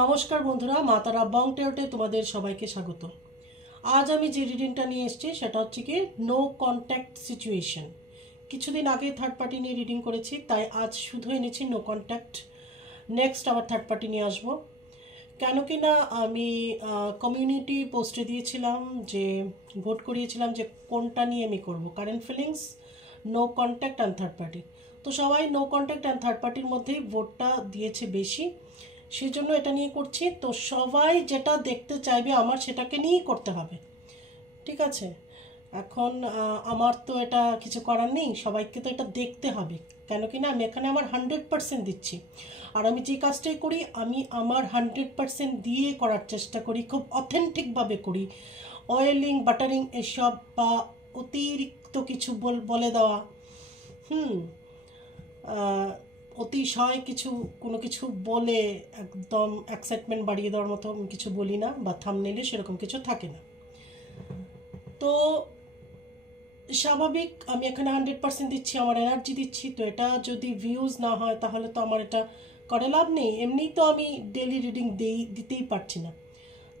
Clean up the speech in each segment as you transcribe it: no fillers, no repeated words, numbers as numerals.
নমস্কার বন্ধুরা, মা তারা বং টেরোতে তোমাদের সবাইকে স্বাগত। আজ আমি যে রিডিংটা নিয়ে এসেছি সেটা হচ্ছে কি নো কন্ট্যাক্ট সিচুয়েশন। কিছুদিন আগে থার্ড পার্টি নিয়ে রিডিং করেছি, তাই আজ শুধু এনেছি নো কন্ট্যাক্ট। নেক্সট আবার থার্ড পার্টি নিয়ে আসবো। কেন কি না আমি কমিউনিটি পোস্টে দিয়েছিলাম যে ভোট করিয়েছিলাম যে কোনটা নিয়ে আমি করব, current feelings, no contact and third party. তো সবাই নো কন্ট্যাক্ট অ্যান্ড থার্ড পার্টির মধ্যেই ভোটটা দিয়েছে বেশি, সেই জন্য এটা নিয়ে করছি। তো সবাই যেটা দেখতে চাইবে আমার সেটাকে নিয়েই করতে হবে, ঠিক আছে? এখন আমার তো এটা কিছু করার নেই, সবাইকে তো এটা দেখতে হবে। কেন কি না আমি এখানে আমার 100% দিচ্ছি, আর আমি যে কাজটাই করি আমি আমার 100% দিয়ে করার চেষ্টা করি, খুব অথেন্টিকভাবে করি। অয়েলিং, বাটারিং এসব বা অতিরিক্ত কিছু বলে দেওয়া, অতিশয় কোনো কিছু বলে একদম এক্সাইটমেন্ট বাড়িয়ে দেওয়ার মতো কিছু বলি না, বা থাম্বনেইলে সেরকম কিছু থাকে না। তো স্বাভাবিক আমি এখানে 100% দিচ্ছি, আমার এনার্জি দিচ্ছি। তো এটা যদি ভিউজ না হয় তাহলে তো আমার এটা করে লাভ নেই। এমনিই তো আমি ডেলি রিডিং দিতেই পারছি না,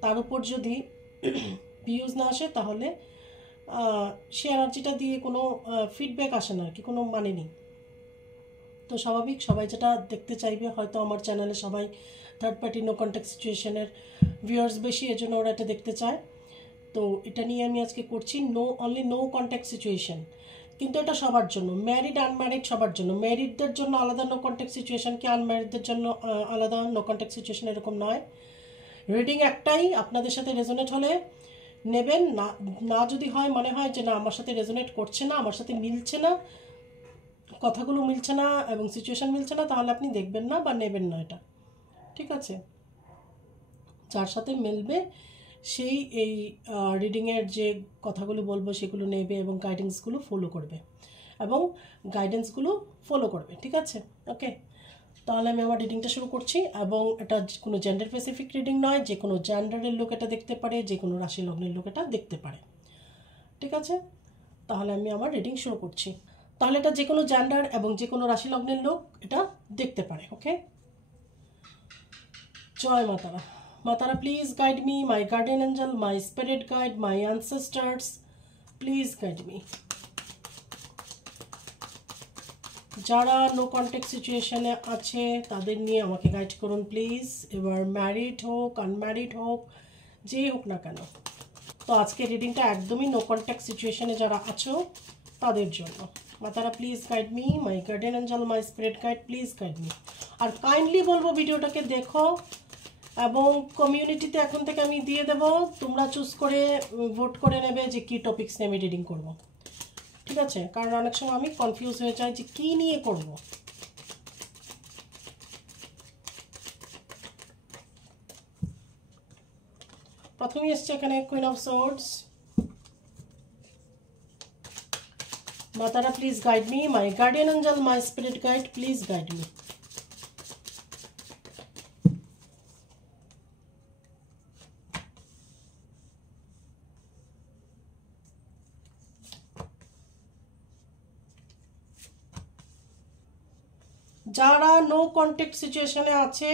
তার উপর যদি ভিউজ না আসে তাহলে সে এনার্জিটা দিয়ে কোনো ফিডব্যাক আসে না আর কি, কোনো মানে নেই। তো স্বাভাবিক সবাই যেটা দেখতে চাইবে, হয়তো আমার চ্যানেলে সবাই থার্ড পার্টি নো কন্ট্যাক্ট সিচুয়েশনের ভিউয়ার্স বেশি, এজন্য ওরা এটা দেখতে চায়। তো এটা নিয়ে আমি আজকে করছি অনলি নো কন্ট্যাক্ট সিচুয়েশন। কিন্তু এটা সবার জন্য, ম্যারিড আনম্যারিড সবার জন্য। ম্যারিডদের জন্য আলাদা নো কন্ট্যাক্ট সিচুয়েশন, কি আনম্যারিডদের জন্য আলাদা নো কন্ট্যাক্ট সিচুয়েশন, এরকম নয়। রিডিং একটাই, আপনাদের সাথে রেজোনেট হলে নেবেন, না যদি হয় মনে হয় যে না আমার সাথে রেজোনেট করছে না, আমার সাথে মিলছে না, কথাগুলো মিলছে না এবং সিচুয়েশন মিলছে না, তাহলে আপনি দেখবেন না বা নেবেন না এটা, ঠিক আছে? যার সাথে মিলবে সেই এই রিডিংয়ের যে কথাগুলো বলবো সেগুলো নেবে এবং গাইডেন্সগুলো ফলো করবে, ঠিক আছে? ওকে, তাহলে আমি আমার রিডিংটা শুরু করছি। এবং এটা কোনো জেন্ডার স্পেসিফিক রিডিং নয়, যে কোনো জেন্ডারের লোক এটা দেখতে পারে, যে কোনো রাশি লগ্নের লোক এটা দেখতে পারে, ঠিক আছে? তাহলে আমি আমার রিডিং শুরু করছি। তাহলে এটা যে কোনো জেন্ডার এবং যে কোনো রাশি লগ্নের লোক এটা দেখতে পারে। ওকে, জয় Matara. Matara, please guide me, my guardian angel, my spirit guide, my ancestors, please guide me. যারা নো কন্ট্যাক্ট সিচুয়েশনে আছে তাদের নিয়ে আমাকে গাইড করুন প্লিজ। এবার ম্যারিড হোক, আনম্যারিড হোক, যেই হোক না কেন। তো আজকে রিডিংটা একদমই নো কন্ট্যাক্ট সিচুয়েশনে যারা আছো তাদের জন্য। Matara, please guide me, my guardian angel, my spirit guide, please guide me. আর কাইন্ডলি বলবো ভিডিওটাকে দেখো, এবং কমিউনিটিতে এখন থেকে আমি দিয়ে দেব, তোমরা চুজ করে ভোট করে নেবে যে কী টপিকস নিয়ে আমি রিডিং করব, ঠিক আছে? কারণ অনেক সময় আমি কনফিউজ হয়ে যাই যে কী নিয়ে করব। প্রথমেই এসছে এখানে queen of swords. Matara, please guide me, my guardian angel, my spirit guide, please guide me. যারা নো কন্ট্যাক্ট সিচুয়েশনে আছে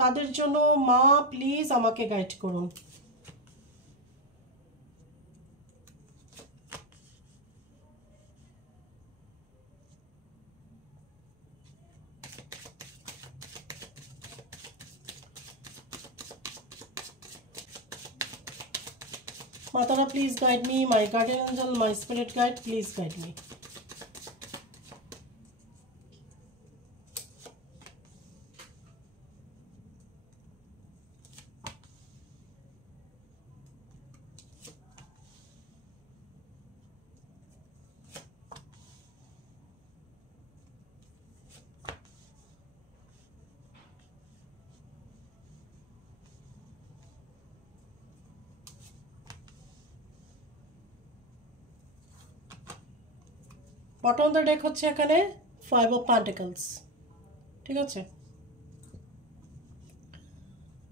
তাদের জন্য মা প্লিজ আমাকে গাইড করুন। Matara, please guide me, my guardian angel, my spirit guide, please guide me. Bottom of the deck হচ্ছে এখানে 5 অফ পেন্টাকলস, ঠিক আছে?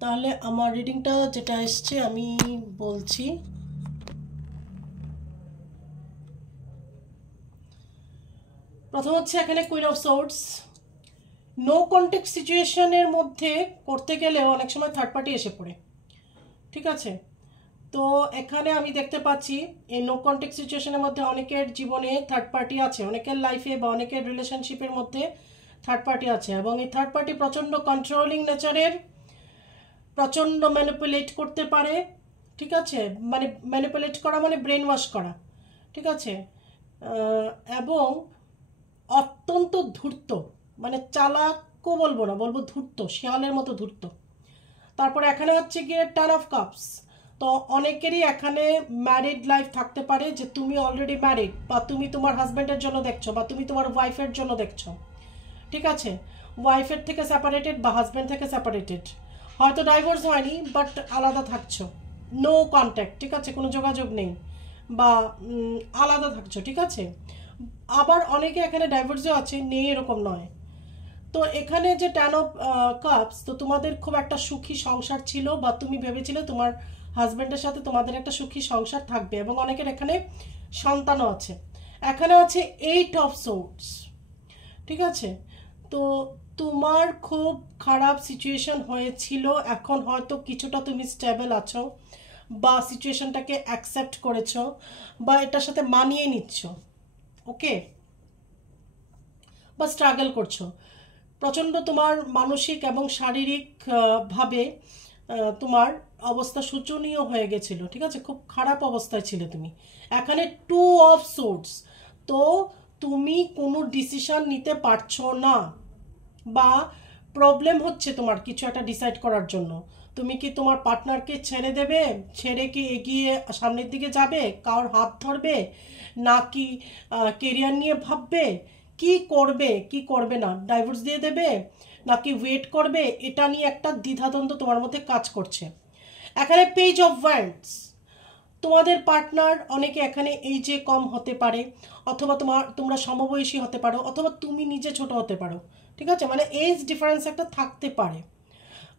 তাহলে আমার রিডিংটা যেটা এসছে আমি বলছি। প্রথম হচ্ছে এখানে queen of swords, no contact সিচুয়েশনের মধ্যে করতে গেলেও অনেক সময় থার্ড পার্টি এসে পড়ে, ঠিক আছে। তো এখানে আমি দেখতে পাচ্ছি এই নো কন্ট্যাক্ট সিচুয়েশনের মধ্যে অনেকের জীবনে থার্ড পার্টি আছে, অনেকের লাইফে বা অনেকের রিলেশনশিপের মধ্যে থার্ড পার্টি আছে, এবং এই থার্ড পার্টি প্রচণ্ড কন্ট্রোলিং নেচারের, প্রচণ্ড ম্যানিপুলেট করতে পারে, ঠিক আছে। মানে ম্যানিপুলেট করা মানে ব্রেন ওয়াশ করা, ঠিক আছে। এবং অত্যন্ত ধূর্ত, মানে চালাকও বলবো না, বলবো ধূর্ত, শিয়ালের মতো ধূর্ত। তারপরে এখানে হচ্ছে গিয়ে 10 অফ কাপস। তো অনেকেরই এখানে ম্যারিড লাইফ থাকতে পারে, যে তুমি অলরেডি ম্যারিড, বা তুমি তোমার হাজব্যান্ডের জন্য দেখছো, বা তুমি তোমার ওয়াইফের জন্য দেখছো, ঠিক আছে। ওয়াইফের থেকে সেপারেটেড বা হাজব্যান্ড থেকে সেপারেটেড, হয়তো ডাইভোর্স হয়নি বাট আলাদা থাকছো, নো কন্ট্যাক্ট, ঠিক আছে, কোনো যোগাযোগ নেই, বা আলাদা থাকছো, ঠিক আছে। আবার অনেকে এখানে ডাইভোর্সও আছে, নেই এরকম নয়। তো এখানে যে 10 অফ কাপস, তো তোমাদের খুব একটা সুখী সংসার ছিল, বা তুমি ভেবেছিলে তোমার হাজব্যান্ডের সাথে তোমাদের একটা সুখী সংসার থাকবে, এবং অনেকের এখানে সন্তানও আছে। এখানে আছে 8 অফ সোর্ডস, ঠিক আছে। তো তোমার খুব খারাপ সিচুয়েশন হয়েছিল, এখন হয়তো কিছুটা তুমি স্টেবল আছো, বা সিচুয়েশনটাকে অ্যাকসেপ্ট করেছো, বা এটার সাথে মানিয়ে নিচ্ছ, ওকে, বা স্ট্রাগল করছো। প্রচণ্ড তোমার মানসিক এবং শারীরিক ভাবে তোমার অবস্থা শোচনীয় হয়ে গেছিল, ঠিক আছে, খুব খারাপ অবস্থায় ছিলে তুমি। এখানে 2 অফ সোর্ডস। তো তুমি কোনো ডিসিশন নিতে পারছো না, বা প্রবলেম হচ্ছে তোমার কিছু একটা ডিসাইড করার জন্য। তুমি কি তোমার পার্টনারকে ছেড়ে দেবে, ছেড়ে কি এগিয়ে সামনের দিকে যাবে, কারোর হাত ধরবে, নাকি কেরিয়ার নিয়ে ভাববে, কি করবে কি করবে না, ডাইভোর্স দিয়ে দেবে নাকি ওয়েট করবে, এটা নিয়ে একটা দ্বিধাদ্বন্দ্ব তোমার মধ্যে কাজ করছে। এখানে পেজ অফ ওয়ান্ডস। তোমাদের পার্টনার অনেকে এখানে এই যে কম হতে পারে, অথবা তোমরা সমবয়সী হতে পারো, অথবা তুমি নিজে ছোট হতে পারো, ঠিক আছে, মানে এজ ডিফারেন্স একটা থাকতে পারে,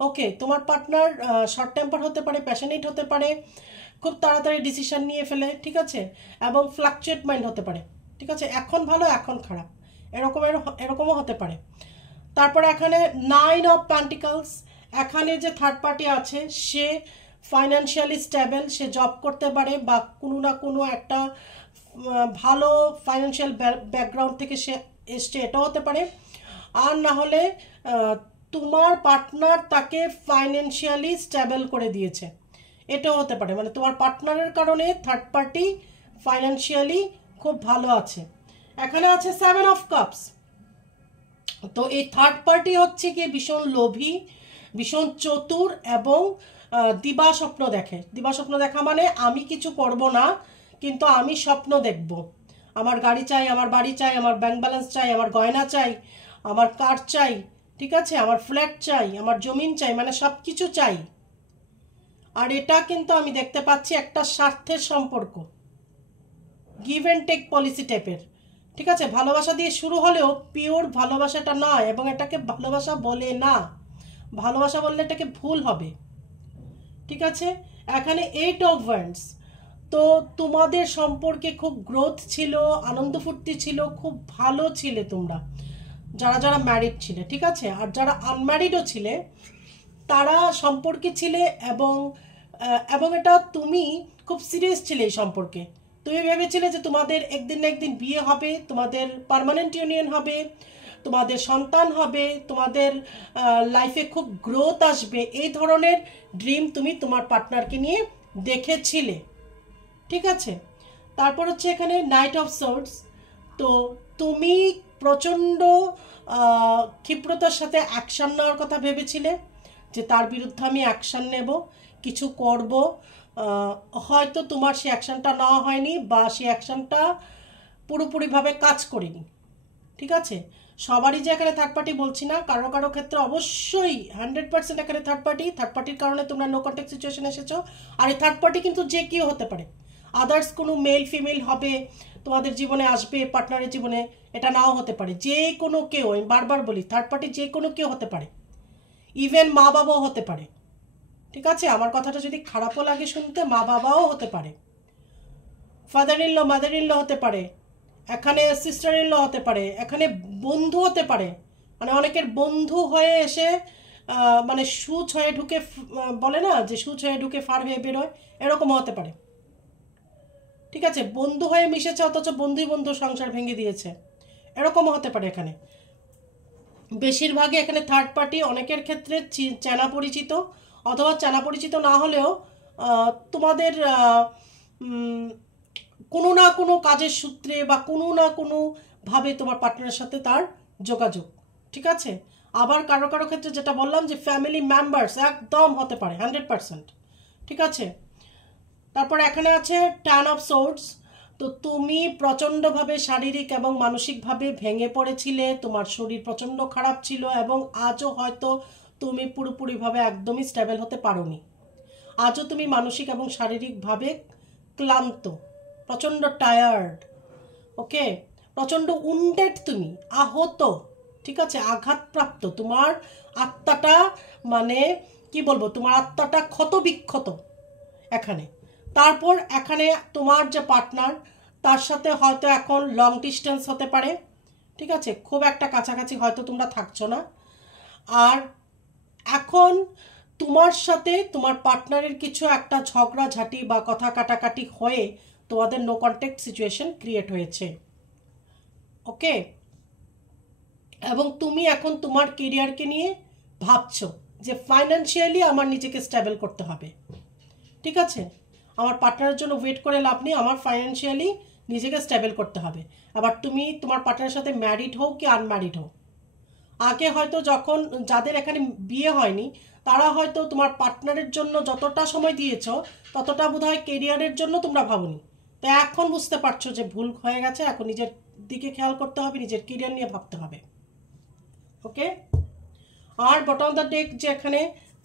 ওকে। তোমার পার্টনার শর্ট টেম্পার হতে পারে, প্যাশনেট হতে পারে, খুব তাড়াতাড়ি ডিসিশন নিয়ে ফেলে, ঠিক আছে, এবং ফ্লাকচুয়েট মাইন্ড হতে পারে, ঠিক আছে, এখন ভালো এখন খারাপ, এরকমও হতে পারে। তারপর এখানে 9 অফ পেন্টিকলস। এখানে যে থার্ড পার্টি আছে সে ফাইন্যান্সিয়ালি স্টেবল, সে জব করতে পারে, বা কোনো না কোনো একটা ভালো ফাইন্যান্সিয়াল ব্যাকগ্রাউন্ড থেকে সে এসছে, এটাও হতে পারে। আর না হলে তোমার পার্টনার তাকে ফাইন্যান্সিয়ালি স্টেবল করে দিয়েছে, এটাও হতে পারে। মানে তোমার পার্টনারের কারণে থার্ড পার্টি ফাইন্যান্সিয়ালি খুব ভালো আছে। এখানে আছে 7 অফ কাপস। তো এই থার্ড পার্টি হচ্ছে কি ভীষণ লোভী, ভীষণ চতুর, এবং দিবা স্বপ্ন দেখে। দিবা স্বপ্ন দেখা মানে আমি কিছু করব না, কিন্তু আমি স্বপ্ন দেখব, আমার গাড়ি চাই, আমার বাড়ি চাই, আমার ব্যাংক ব্যালেন্স চাই, আমার গয়না চাই, আমার কার চাই, ঠিক আছে, আমার ফ্ল্যাট চাই, আমার জমিন চাই, মানে সব কিছু চাই। আর এটা কিন্তু আমি দেখতে পাচ্ছি একটা স্বার্থের সম্পর্ক, গিভ অ্যান্ড টেক পলিসি টাইপের, ঠিক আছে। ভালোবাসা দিয়ে শুরু হলেও পিওর ভালোবাসাটা নয়, এবং এটাকে ভালোবাসা বলে না, ভালোবাসা বললে এটাকে ভুল হবে, ঠিক আছে। এখানে 8 অফ ওয়ান্ডস। তো তোমাদের সম্পর্কে খুব গ্রোথ ছিল, আনন্দ ফুর্তি ছিল, খুব ভালো ছিলে তোমরা, যারা যারা ম্যারিড ছিলে, ঠিক আছে। আর যারা আনম্যারিডও ছিলে তারা সম্পর্কে ছিলে, এবং এটা তুমি খুব সিরিয়াস ছিলে এই সম্পর্কে। তুমি ভেবেছিলে যে তোমাদের একদিন না একদিন বিয়ে হবে, তোমাদের পার্মানেন্ট ইউনিয়ন হবে, তোমাদের সন্তান হবে, তোমাদের লাইফে খুব গ্রোথ আসবে, এই ধরনের ড্রিম তুমি তোমার পার্টনারকে নিয়ে দেখেছিলে, ঠিক আছে। তারপর হচ্ছে এখানে নাইট অফ সোর্ডস। তো তুমি প্রচণ্ড ক্ষিপ্রতার সাথে অ্যাকশান নেওয়ার কথা ভেবেছিলে, যে তার বিরুদ্ধে আমি অ্যাকশান নেব, কিছু করব, হয়তো তোমার সেই অ্যাকশানটা নেওয়া হয়নি, বা সেই অ্যাকশানটা পুরোপুরিভাবে কাজ করেনি, ঠিক আছে। সবারই যে এখানে থার্ড পার্টি বলছি না, কারো কারো ক্ষেত্রে অবশ্যই 100% এখানে থার্ড পার্টির কারণে তোমরা নো কন্ট্যাক্ট সিচুয়েশন এসেছো। আর এই থার্ড পার্টি কিন্তু যে কেউ হতে পারে, আদার্স কোনো মেল ফিমেল হবে তোমাদের জীবনে আসবে, পার্টনারের জীবনে, এটা নাও হতে পারে, যে কোনো কেউ। আমি বারবার বলি থার্ড পার্টি যে কোনো কেউ হতে পারে, ইভেন মা বাবাও হতে পারে, ঠিক আছে। আমার কথাটা যদি খারাপও লাগে শুনতে, মা বাবাও হতে পারে, father in law mother in law হতে পারে, এখানে সিস্টার ইন ল হতে পারে, এখানে বন্ধু হতে পারে, মানে অনেকের বন্ধু হয়ে এসে মানে সুচ হয়ে ঢুকে, বলে না যে সুচ হয়ে ঢুকে ফার হয়ে বেরোয়, এরকমও হতে পারে। ঠিক আছে, বন্ধু হয়ে মিশেছে অথচ বন্ধুই বন্ধু সংসার ভেঙে দিয়েছে, এরকমও হতে পারে এখানে। বেশিরভাগই এখানে থার্ড পার্টি, অনেকের ক্ষেত্রে চেনা পরিচিত, অথবা চেনা পরিচিত না হলেও তোমাদের কোনো না কোনো কাজের সূত্রে বা কোনো না কোনোভাবে তোমার পার্টনারের সাথে তার যোগাযোগ। ঠিক আছে, আবার কারো কারো ক্ষেত্রে যেটা বললাম যে ফ্যামিলি মেম্বার্স একদম হতে পারে 100%। ঠিক আছে, তারপর এখানে আছে 10 অফ সোর্ডস। তো তুমি প্রচণ্ডভাবে শারীরিক এবং মানসিকভাবে ভেঙে পড়েছিলে, তোমার শরীর প্রচণ্ড খারাপ ছিল এবং আজও হয়তো তুমি পুরোপুরিভাবে একদমই স্টেবল হতে পারোনি। আজও তুমি মানসিক এবং শারীরিকভাবে ক্লান্ত, প্রচণ্ড টায়ার্ড। ওকে, প্রচণ্ড উন্ডেড, তুমি আহত। ঠিক আছে, আঘাতপ্রাপ্ত, তোমার আত্মাটা মানে কি বলবো, তোমার আত্মাটা ক্ষত বিক্ষত এখানে। তারপর এখানে তোমার যে পার্টনার, তার সাথে হয়তো এখন লং ডিস্টেন্স হতে পারে। ঠিক আছে, খুব একটা কাছাকাছি হয়তো তোমরা থাকছো না। আর এখন তোমার সাথে তোমার পার্টনারের কিছু একটা ঝগড়াঝাটি বা কথা কাটাকাটি হয়ে তোমাদের নো কন্ট্যাক্ট সিচুয়েশন ক্রিয়েট হয়েছে। ওকে, এবং তুমি এখন তোমার কেরিয়ারকে নিয়ে ভাবছো যে ফাইন্যান্সিয়ালি আমার নিজেকে স্টেবল করতে হবে। ঠিক আছে, আমার পার্টনারের জন্য ওয়েট করে লাভ নেই, আমার ফাইন্যান্সিয়ালি নিজেকে স্টেবল করতে হবে। আবার তুমি তোমার পার্টনারের সাথে ম্যারিড হও কি আনম্যারিড হও, আগে হয়তো যখন যাদের এখানে বিয়ে হয়নি তারা হয়তো তোমার পার্টনারের জন্য যতটা সময় দিয়েছ ততটা বোধহয় কেরিয়ারের জন্য তোমরা ভাবনি। তো এখন বুঝতে পারছো যে ভুল হয়ে গেছে, এখন নিজের দিকে খেয়াল করতে হবে, নিজের কেরিয়ার নিয়ে ভাবতে হবে। ওকে, আর বটম অফ দ্য ডেক যে এখানে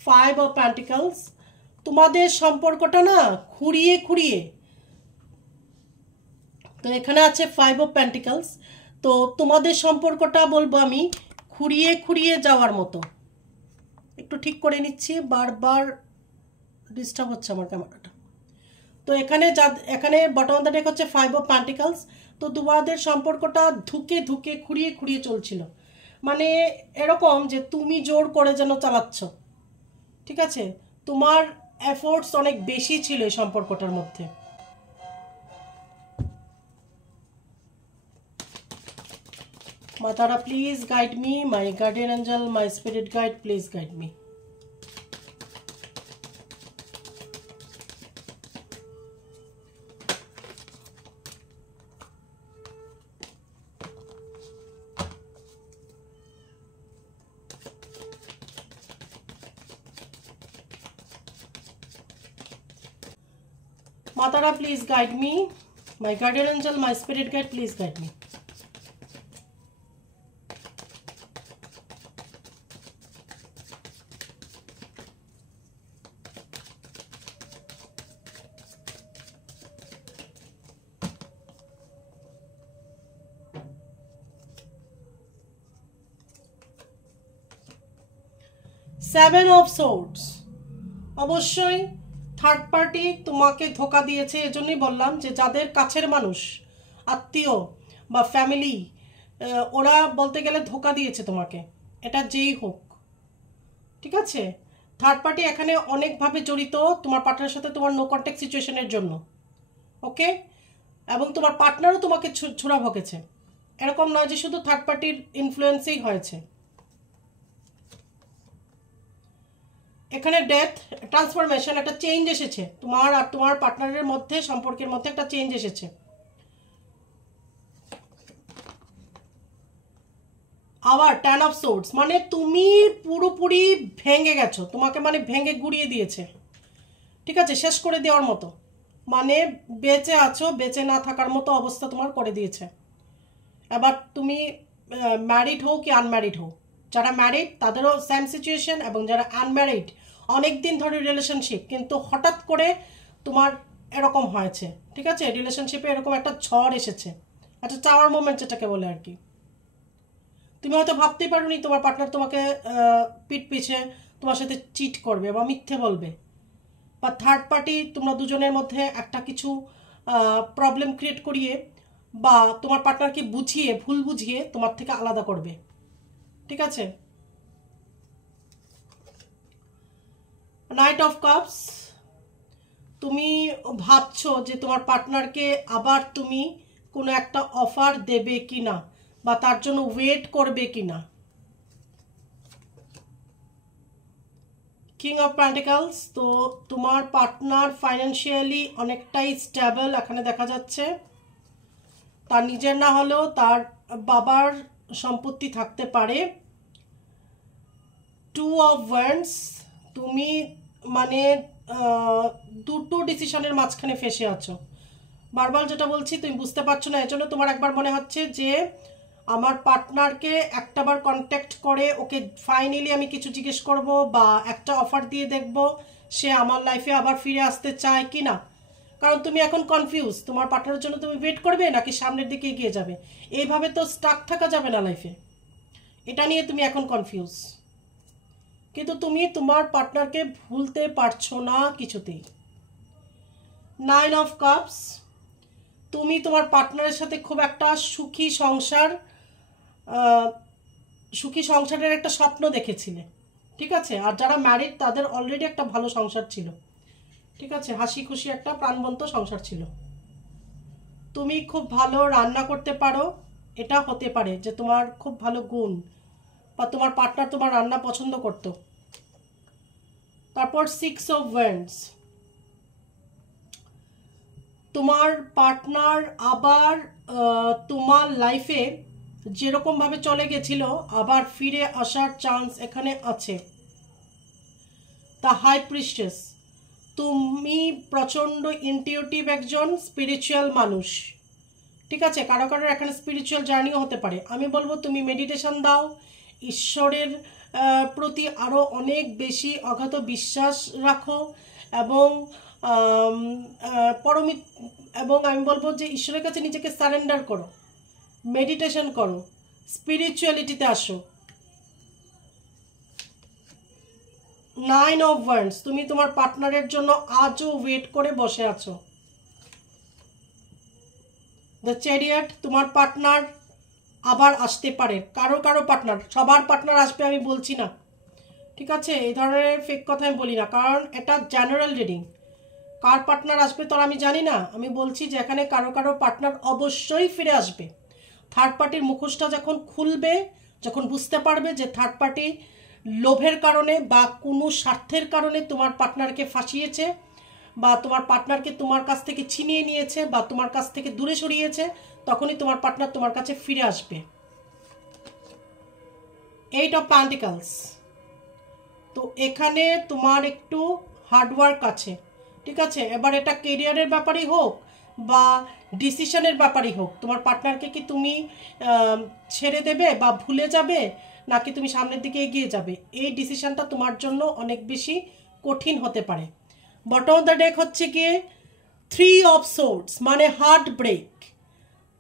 5 অফ পেন্টিকলস, তোমাদের সম্পর্কটা না খুঁড়িয়ে খুঁড়িয়ে, তো এখানে আছে 5 অফ পেন্টিকলস। তো তোমাদের সম্পর্কটা বলবো আমি খুঁড়িয়ে খুঁড়িয়ে যাওয়ার মতো। একটু ঠিক করে নিচ্ছি, বারবার ডিস্টার্ব হচ্ছে আমার ক্যামেরাটা। তো এখানে বটম অফ দ্য ডেক হচ্ছে 5 অফ পেন্টিকলস। তো তোমাদের সম্পর্কটা ধুকে ধুকে খুঁড়িয়ে খুঁড়িয়ে চলছিল, মানে এরকম যে তুমি জোর করে যেন চালাচ্ছ। ঠিক আছে, তোমার এফোর্টস অনেক বেশি ছিল এই সম্পর্কটার মধ্যে। Matara please guide me, my guardian angel, my spirit guide, please guide me. Matara, please guide me. My guardian angel, my spirit guide, please guide me. Seven of Swords. অবশ্যই থার্ড পার্টি তোমাকে ধোকা দিয়েছে। এজন্যই বললাম যে যাদের কাছের মানুষ, আত্মীয় বা ফ্যামিলি, ওরা বলতে গেলে ধোকা দিয়েছে তোমাকে, এটা যেই হোক। ঠিক আছে, থার্ড পার্টি এখানে অনেকভাবে জড়িত তোমার পার্টনারের সাথে তোমার নো কন্ট্যাক্ট সিচুয়েশনের জন্য। ওকে, এবং তোমার পার্টনারও তোমাকে ছোড়া ভোগেছে, এরকম নয় যে শুধু থার্ড পার্টির ইনফ্লুয়েন্সেই হয়েছে। এখানে ডেথ, ট্রান্সফরমেশন, একটা চেঞ্জ এসেছে তোমার আর তোমার পার্টনারের মধ্যে, সম্পর্কের মধ্যে একটা চেঞ্জ এসেছে। আবার 10 অফ সোর্ডস, মানে তুমি পুরোপুরি ভেঙে গেছো, তোমাকে মানে ভেঙে গুড়িয়ে দিয়েছে। ঠিক আছে, শেষ করে দেওয়ার মতো, মানে বেঁচে আছো বেঁচে না থাকার মতো অবস্থা তোমার করে দিয়েছে। এবার তুমি ম্যারিড হও কি আনম্যারিড হও, যারা ম্যারিড তাদেরও সেম সিচুয়েশন, এবং যারা আনম্যারিড অনেক দিন ধরে রিলেশনশিপ কিন্তু হঠাৎ করে তোমার এরকম হয়েছে। ঠিক আছে, রিলেশনশিপে এরকম একটা ঝড় এসেছে, একটা চাওয়ার মোমেন্ট যেটাকে বলে আর কি। তুমি হয়তো ভাবতেই পারোনি তোমার পার্টনার তোমাকে পিঠ পিছে তোমার সাথে চিট করবে বা মিথ্যে বলবে, বা থার্ড পার্টি তোমরা দুজনের মধ্যে একটা কিছু প্রবলেম ক্রিয়েট করিয়ে বা তোমার পার্টনারকে বুঝিয়ে ভুল বুঝিয়ে তোমার থেকে আলাদা করবে। ঠিক আছে। নাইট অফ কাপস, তুমি ভাবছো যে তোমার পার্টনারকে আবার তুমি কোনো একটা অফার দেবে কিনা বা তার জন্য ওয়েট করবে কিনা। কিং অফ পেন্টিকলস, তো তোমার পার্টনার ফাইন্যান্সিয়ালি অনেকটাই স্টেবল এখানে দেখা যাচ্ছে। তার নিজের না হলেও তার বাবার সম্পত্তি থাকতে পারে। টু অফ ওয়ান্ডস, তুমি মানে দুটো ডিসিশনের মাঝখানে ফেসে আছো। বারবার যেটা বলছি তুমি বুঝতে পারছো না, এজন্য তোমার একবার মনে হচ্ছে যে আমার পার্টনারকে একটাবার কন্ট্যাক্ট করে ওকে ফাইনালি আমি কিছু জিজ্ঞেস করব বা একটা অফার দিয়ে দেখব সে আমার লাইফে আবার ফিরে আসতে চায় কি না। কারণ তুমি এখন কনফিউজ, তোমার পার্টনারের জন্য তুমি ওয়েট করবে নাকি সামনের দিকে এগিয়ে যাবে। এইভাবে তো স্টাক থাকা যাবে না লাইফে, এটা নিয়ে তুমি এখন কনফিউজ। কিন্তু তুমি তোমার পার্টনারকে ভুলতে পারছো না কিছুতেই। নাইন অফ কাপস, তুমি তোমার পার্টনারের সাথে খুব একটা সুখী সংসারের একটা স্বপ্ন দেখেছিলে, ঠিক আছে। আর যারা ম্যারিড তাদের অলরেডি একটা ভালো সংসার ছিল, ঠিক আছে, হাসি খুশি একটা প্রাণবন্ত সংসার ছিল। তুমি খুব ভালো রান্না করতে পারো, এটা হতে পারে যে তোমার খুব ভালো গুণ, বা তোমার পার্টনার তোমার রান্না পছন্দ করতো। তারপর সিক্স অফ ওয়ান্ডস, তোমার পার্টনার আবার তোমার লাইফে যেরকমভাবে চলে গেছিল আবার ফিরে আসার চান্স এখানে আছে। দ্য হাই প্রিস্টেস, তুমি প্রচণ্ড ইনটিউটিভ একজন স্পিরিচুয়াল মানুষ, ঠিক আছে। কারো কারো এখানে স্পিরিচুয়াল জার্নিও হতে পারে। আমি বলবো তুমি মেডিটেশন দাও, ঈশ্বরের প্রতি আরও অনেক বেশি অগাধ বিশ্বাস রাখো এবং এবং আমি বলবো যে ঈশ্বরের কাছে নিজেকে সারেন্ডার করো, মেডিটেশন করো, স্পিরিচুয়ালিটিতে আসো। নাইন অফ ওয়ান্ডস, তুমি তোমার পার্টনারের জন্য আজও ওয়েট করে বসে আছো। দ্য চ্যারিয়ট, তোমার পার্টনার আবার আসতে পারে। কারো কারো পার্টনার, সবার পার্টনার আসবে আমি বলছি না, ঠিক আছে। এই ধরনের ফেক কথা আমি বলি না, কারণ এটা জেনারেল রিডিং। কার পার্টনার আসবে তো আমি জানি না, আমি বলছি যে এখানে কারো কারো পার্টনার অবশ্যই ফিরে আসবে। থার্ড পার্টির মুখোশটা যখন খুলবে, যখন বুঝতে পারবে যে থার্ড পার্টি লোভের কারণে বা কোনো স্বার্থের কারণে তোমার পার্টনারকে ফাঁসিয়েছে বা তোমার পার্টনারকে তোমার কাছ থেকে ছিনিয়ে নিয়েছে বা তোমার কাছ থেকে দূরে সরিয়েছে, তখনই তোমার পার্টনার তোমার কাছে ফিরে আসবে। এইট অফ পেন্টিকলস, তো এখানে তোমার একটু হার্ডওয়ার্ক আছে, ঠিক আছে। এবার এটা কেরিয়ারের ব্যাপারই হোক বা ডিসিশনের ব্যাপারই হোক, তোমার পার্টনারকে কি তুমি ছেড়ে দেবে বা ভুলে যাবে নাকি তুমি সামনের দিকে এগিয়ে যাবে, এই ডিসিশনটা তোমার জন্য অনেক বেশি কঠিন হতে পারে। বটম অফ দ্য ডেক হচ্ছে গিয়ে থ্রি অফ সোর্ডস, মানে হার্ট ব্রেক।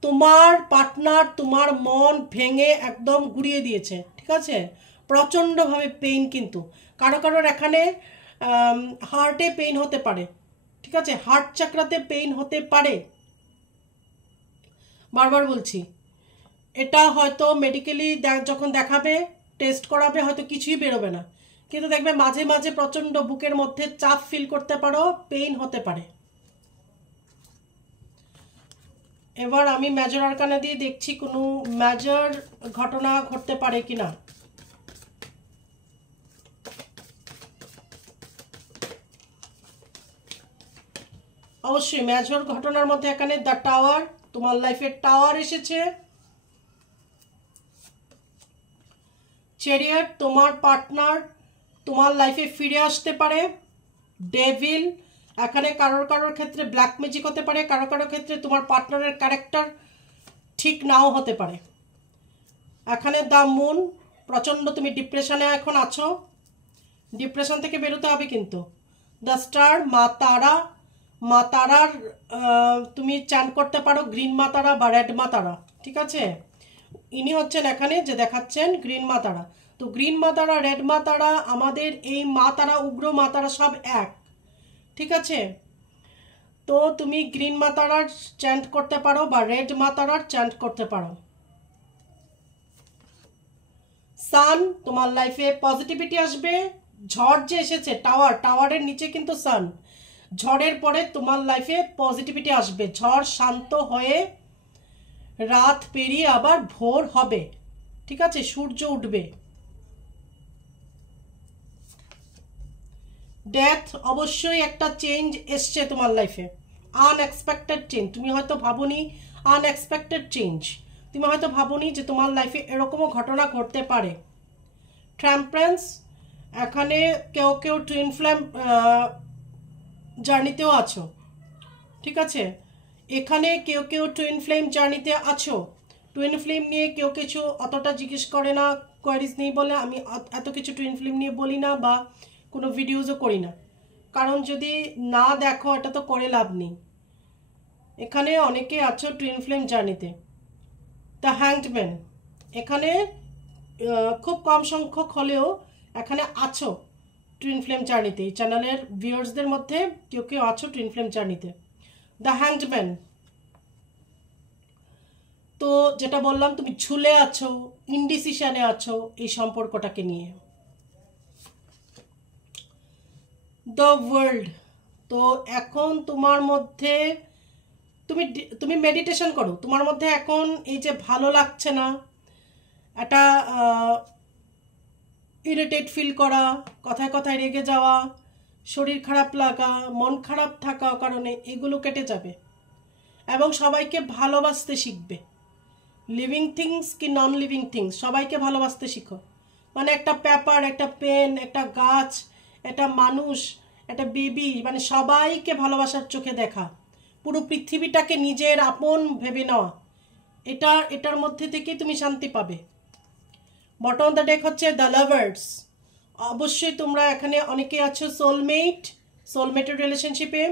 তোমার পার্টনার তোমার মন ভেঙে একদম গুড়িয়ে দিয়েছে, ঠিক আছে। প্রচণ্ডভাবে পেইন, কিন্তু কারো কারোর এখানে হার্টে পেইন হতে পারে, ঠিক আছে, হার্ট চাকরাতে পেইন হতে পারে। বারবার বলছি, এটা হয়তো মেডিকেলি যখন দেখাবে, টেস্ট করাবে, হয়তো কিছুই বেরোবে না, কিন্তু দেখবে মাঝে মাঝে প্রচণ্ড বুকের মধ্যে চাপ ফিল করতে পারো, পেইন হতে পারে। এবার আমি মেজর আরকানা দিয়ে দেখছি কোনো মেজর ঘটনা ঘটতে পারে কিনা। অবশ্যই মেজর ঘটনার মধ্যে এখানে দ্য টাওয়ার, তোমার লাইফে টাওয়ার এসেছে। চ্যারিয়ট, তোমার পার্টনার তোমার লাইফে ফিরে আসতে পারে। ডেভিল, এখানে কারোর কারোর ক্ষেত্রে ব্ল্যাক ম্যাজিক হতে পারে, কারো কারোর ক্ষেত্রে তোমার পার্টনারের ক্যারেক্টার ঠিক নাও হতে পারে। এখানে দ্য মুন, প্রচণ্ড তুমি ডিপ্রেশনে এখন আছো, ডিপ্রেশন থেকে বেরোতে হবে কিন্তু। দ্য স্টার, মা তারা, মা তারার তুমি চ্যান্ট করতে পারো গ্রিন মা তারা বা রেড মা তারা, ঠিক আছে। ইনি হচ্ছেন এখানে যে দেখাচ্ছেন গ্রিন মা তারা। তো গ্রিন মা তারা, রেড মা তারা, আমাদের এই মা তারা, উগ্র মা তারা সব এক, ঠিক আছে। তো তুমি গ্রিন মা তারার চ্যান্ট করতে পারো বা রেড মা তারার চ্যান্ট করতে পারো। সান, তোমার লাইফে পজিটিভিটি আসবে। ঝড় যে এসেছে, টাওয়ারের নিচে কিন্তু সান, ঝড়ের পরে তোমার লাইফে পজিটিভিটি আসবে। ঝড় শান্ত হয়ে রাত পেরিয়ে আবার ভোর হবে, ঠিক আছে, সূর্য উঠবে। ডেথ, অবশ্যই একটা চেঞ্জ এসছে তোমার লাইফে, আনএক্সপেক্টেড চেঞ্জ। তুমি হয়তো ভাবোনি, আনএক্সপেক্টেড চেঞ্জ, তুমি হয়তো ভাবোনি যে তোমার লাইফে এরকমও ঘটনা ঘটতে পারে। ট্রাম্পারেন্স, এখানে কেউ কেউ টুইন ফ্লেম জার্নিতেও আছো, ঠিক আছে, এখানে কেউ কেউ টুইন ফ্লেম জার্নিতে আছো। টুইন ফ্লেম নিয়ে কেউ কিছু অতটা জিজ্ঞেস করে না, কোয়ারিজ নেই বলে আমি এত কিছু টুইন ফ্লেম নিয়ে বলি না বা কোনো ভিডিওজও করি না, কারণ যদি না দেখো এটা তো করে লাভ নেই। এখানে অনেকে আছো টুইন ফ্লেম জার্নিতে। দ্য হ্যাংড ম্যান, এখানে খুব কম সংখ্যক হলেও এখানে আছো টুইন ফ্লেম জার্নিতে। এই চ্যানেলের ভিউয়ার্সদের মধ্যে কেউ কেউ আছো টুইন ফ্লেম জার্নিতে। দ্য হ্যাংড ম্যান, তো যেটা বললাম, তুমি ঝুলে আছো, ইনডিসিশনে আছো এই সম্পর্কটাকে নিয়ে। দ্য ওয়ার্ল্ড, তো এখন তোমার মধ্যে তুমি তুমি মেডিটেশন করো, তোমার মধ্যে এখন এই যে ভালো লাগছে না, একটা ইরিটেট ফিল করা, কথায় কথায় রেগে যাওয়া, শরীর খারাপ লাগা, মন খারাপ থাকা কারণে এগুলো কেটে যাবে এবং সবাইকে ভালোবাসতে শিখবে। লিভিং থিংস কি নন লিভিং থিংস, সবাইকে ভালোবাসতে শিখো। মানে একটা পেপার, একটা পেন, একটা গাছ, একটা মানুষ, একটা বেবি, মানে সবাইকে ভালোবাসার চোখে দেখা, পুরো পৃথিবীটাকে নিজের আপন ভেবে নেওয়া, এটার মধ্যে থেকেই তুমি শান্তি পাবে। বটম অফ দ্য ডেক হচ্ছে দ্য লাভার্স। অবশ্যই তোমরা এখানে অনেকে আছো সোলমেটের রিলেশনশিপে।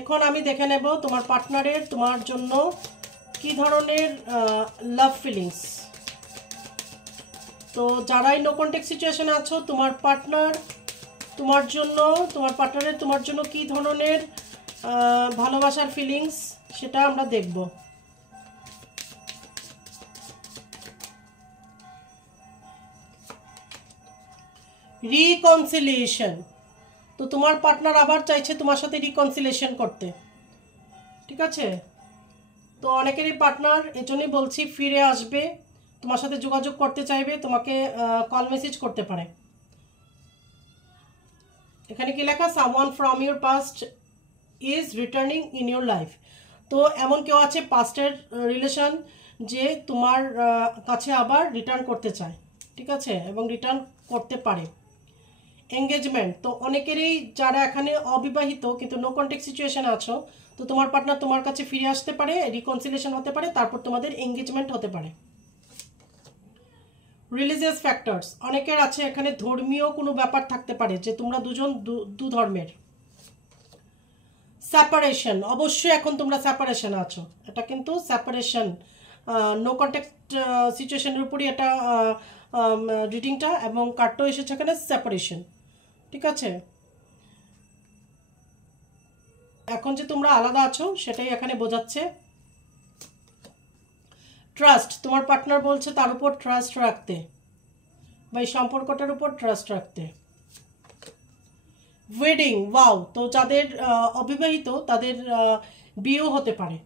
এখন আমি দেখে নেব তোমার পার্টনারের তোমার জন্য কি ধরনের লাভ ফিলিংস। তো যারাই নো কন্ট্যাক্ট সিচুয়েশনে আছো, তোমার পার্টনারের তোমার জন্য কি ধরনের ভালোবাসার ফিলিংস সেটা আমরা দেখব। রিকনসিলিয়েশন, তো তোমার পার্টনার আবার চাইছে তোমার সাথে রিকনসিলিয়েশন করতে, ঠিক আছে। তো অনেকেরই পার্টনার, এজন্যই বলছি, ফিরে আসবে, তোমার সাথে যোগাযোগ করতে চাইবে, তোমাকে কল মেসেজ করতে পারে। এখানে কি লেখা, someone from your past is returning in your life. তো এমন কেউ আছে পাস্টের রিলেশন যে তোমার কাছে আবার রিটার্ন করতে চায়, ঠিক আছে, এবং রিটার্ন করতে পারে। এঙ্গেজমেন্ট, তো অনেকেরই যারা এখানে অবিবাহিত কিন্তু নো কন্ট্যাক্ট সিচুয়েশন আছো, তো তোমার পার্টনার তোমার কাছে ফিরে আসতে পারে, রিকনসিলিয়েশন হতে পারে, তারপর তোমাদের এঙ্গেজমেন্ট হতে পারে। রিলিজিয়াস ফ্যাক্টরস, অনেকের আছে এখানে ধর্মীয় কোনো ব্যাপার থাকতে পারে যে তোমরা দুজন দু ধর্মের। সেপারেশন, অবশ্যই এখন তোমরা সেপারেশন আছো, এটা কিন্তু সেপারেশন, নো কন্ট্যাক্ট সিচুয়েশনের উপরই এটা রিডিংটা, এবং কার্ডটাও এসেছে এখানে সেপারেশন, ঠিক আছে। এখন যে তোমরা আলাদা আছো সেটাই এখানে বোঝাচ্ছে। ট্রাস্ট, তোমার পার্টনার বলছে তার উপর ট্রাস্ট রাখতে বা এই সম্পর্কটার উপর ট্রাস্ট রাখতে। ওয়েডিং, ওয়াও, তো যাদের অবিবাহিত তাদের বিয়েও হতে পারে,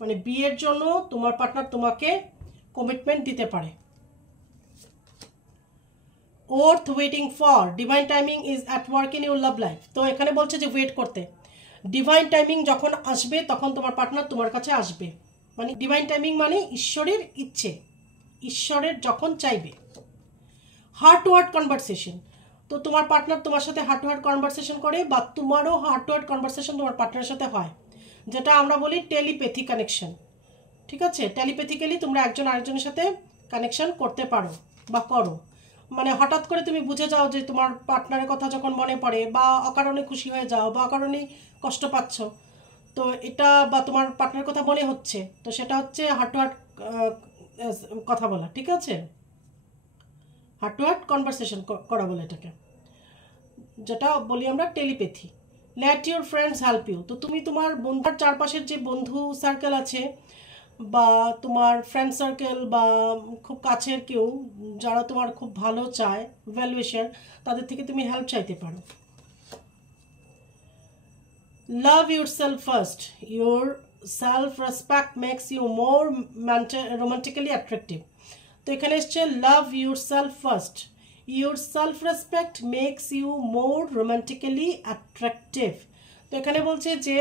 মানে বিয়ের জন্য তোমার পার্টনার তোমাকে কমিটমেন্ট দিতে পারে। Worth waiting for, divine timing is at work in your love life. তো এখানে বলছে যে ওয়েট করতে, ডিভাইন টাইমিং যখন আসবে তখন তোমার পার্টনার তোমার কাছে আসবে। মানে ডিভাইন টাইমিং মানে ঈশ্বরের ইচ্ছে, ঈশ্বরের যখন চাইবে। হার্ট টু হার্ট কনভারসেশন, তো তোমার পার্টনার তোমার সাথে হার্ট টু হার্ট কনভারসেশন করে বা তোমারও হার্ট টু হার্ট কনভারসেশন তোমার পার্টনারের সাথে হয়, যেটা আমরা বলি টেলিপ্যাথি কানেকশন, ঠিক আছে। টেলিপ্যাথিক্যালি তোমরা একজন আরেকজনের সাথে কানেকশন করতে পারো বা করো, মানে হঠাৎ করে তুমি বুঝে যাও যে তোমার পার্টনারের কথা যখন মনে পড়ে, বা অকারণে খুশি হয়ে যাও, বা অকারণে কষ্ট পাচ্ছ, তো এটা বা তোমার পার্টনারের কথা মনে হচ্ছে, তো সেটা হচ্ছে হার্ট টু হার্ট কথা বলা, ঠিক আছে, হার্ট টু হার্ট কনভারসেশন করা বলে এটাকে, যেটা বলি আমরা telepathy. Let your friends help you, তো তুমি তোমার বন্ধুর চারপাশের যে বন্ধু সার্কেল আছে বা তোমার ফ্রেন্ড সার্কেল বা খুব কাছের কেউ যারা তোমার খুব ভালো চায়, ওয়েল উইশার, তাদের থেকে তুমি হেল্প চাইতে পারো। Love yourself first, your self respect makes you more romantically attractive. তো এখানে এসছে love yourself first, your self respect makes you more romantically attractive. তো এখানে বলছে যে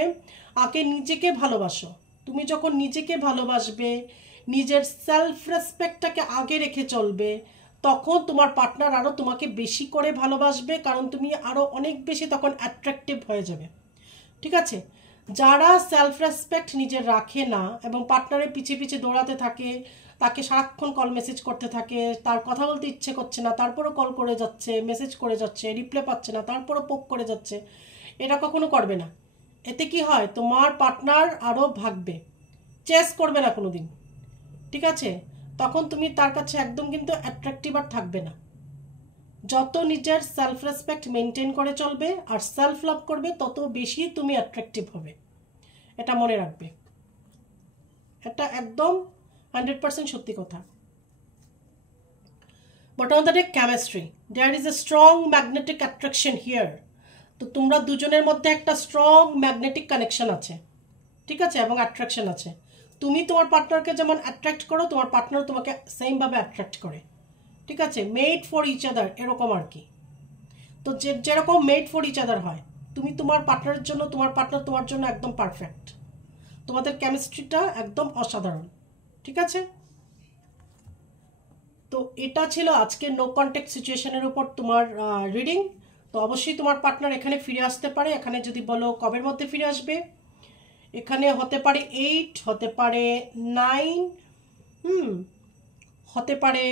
আগে নিজেকে ভালোবাসো। তুমি যখন নিজেকে ভালোবাসবে, নিজের সেলফ রেসপেক্টটাকে আগে রেখে চলবে, তখন তোমার পার্টনার আরও তোমাকে বেশি করে ভালোবাসবে, কারণ তুমি আরও অনেক বেশি তখন অ্যাট্রাকটিভ হয়ে যাবে। ঠিক আছে? যারা সেলফ রেসপেক্ট নিজের রাখে না এবং পার্টনারের পিছিয়ে পিছিয়ে দৌড়াতে থাকে, তাকে সারাক্ষণ কল মেসেজ করতে থাকে, তার কথা বলতে ইচ্ছে করছে না, তারপরও কল করে যাচ্ছে, মেসেজ করে যাচ্ছে, রিপ্লাই পাচ্ছে না, তারপরও পোক করে যাচ্ছে, এটা কখনো করবে না। এতে কি হয়, তোমার পার্টনার আরও ভাগবে, চেস করবে না কোনো দিন। ঠিক আছে? তখন তুমি তার কাছে একদম কিন্তু অ্যাট্রাকটিভ আর থাকবে না। যত নিজের সেলফ রেসপেক্ট মেনটেন করে চলবে আর সেলফ লাভ করবে, তত বেশি তুমি অ্যাট্রাকটিভ হবে। এটা মনে রাখবে, এটা একদম 100% সত্যি কথা। But on the chemistry, there is a strong magnetic attraction here. তো তোমরা দুজনের মধ্যে একটা স্ট্রং ম্যাগনেটিক কানেকশন আছে, ঠিক আছে, এবং অ্যাট্রাকশন আছে। তুমি তোমার পার্টনারকে যেমন অ্যাট্রাক্ট করো, তোমার পার্টনার তোমাকে সেমভাবে অ্যাট্রাক্ট করে। ঠিক আছে? মেড ফর ইচ আদার, এরকম আর কি। তো যেরকম মেড ফর ইচ আদার হয়, তুমি তোমার পার্টনারের জন্য, তোমার পার্টনার তোমার জন্য একদম পারফেক্ট। তোমাদের কেমিস্ট্রিটা একদম অসাধারণ। ঠিক আছে? তো এটা ছিল আজকে নো কন্ট্যাক্ট সিচুয়েশনের উপর তোমার রিডিং। তো অবশ্যই তোমার পার্টনার এখানে ফিরে আসতে পারে। এখানে যদি বলো কবের মধ্যে ফিরে আসবে, এখানে হতে পারে 8, হতে পারে 9, হতে পারে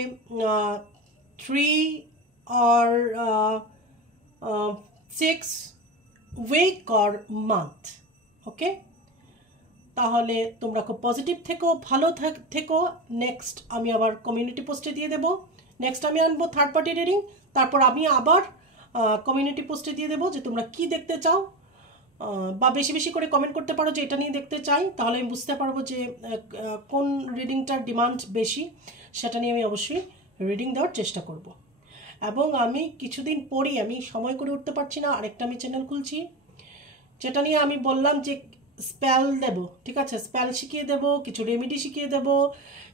3 or 6 উইক অর মান্থ। ওকে, তাহলে তোমরা খুব পজিটিভ থেকো, ভালো থেকো। নেক্সট আমি আবার কমিউনিটি পোস্টে দিয়ে দেবো। নেক্সট আমি আনবো থার্ড পার্টি রিডিং, তারপর আমি আবার কমিউনিটি পোস্টে দিয়ে দেবো যে তোমরা কি দেখতে চাও, বা বেশি বেশি করে কমেন্ট করতে পারো যে এটা নিয়ে দেখতে চাই, তাহলে আমি বুঝতে পারবো যে কোন রিডিংটার ডিমান্ড বেশি, সেটা নিয়ে আমি অবশ্যই রিডিং দেওয়ার চেষ্টা করব। এবং আমি কিছুদিন পরই, আমি সময় করে উঠতে পারছি না, আরেকটা আমি চ্যানেল খুলছি, যেটা নিয়ে আমি বললাম যে স্পেল দেব। ঠিক আছে? স্পেল শিখিয়ে দেব, কিছু রেমেডি শিখিয়ে দেব,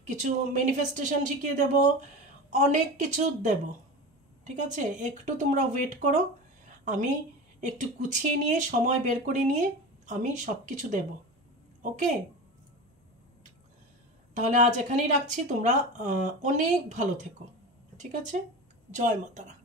কিছু ম্যানিফেস্টেশন শিখিয়ে দেব, অনেক কিছু দেব। ঠিক আছে? একটু তোমরা ওয়েট করো, আমি একটু গুছিয়ে নিয়ে, সময় বের করে নিয়ে আমি সব কিছু দেব। ওকে, তাহলে আজ এখানেই রাখছি। তোমরা অনেক ভালো থেকো। ঠিক আছে? জয় মাতারা।